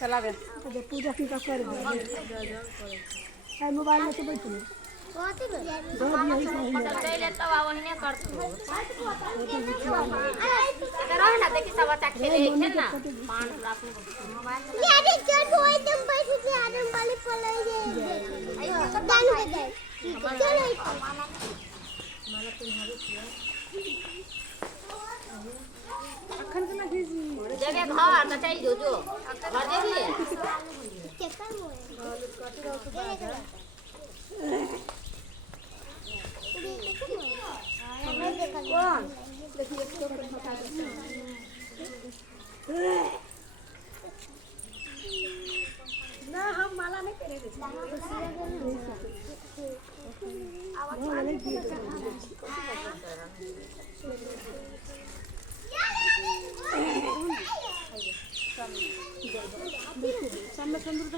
चला गए पूजा की का कर मोबाइल में तो बैठो ना देखी सब बच्चा खेले खेल ना पान यारे चल बोए तुम बैठ के आदम वाले पले जे दान हो जाए चलो अखन के ना भेजी जगह घर त चल जो जो घर देखिए चक्कर मोए कौन देखिए तो बता दो ना हम माला नहीं पहने सामने संदूर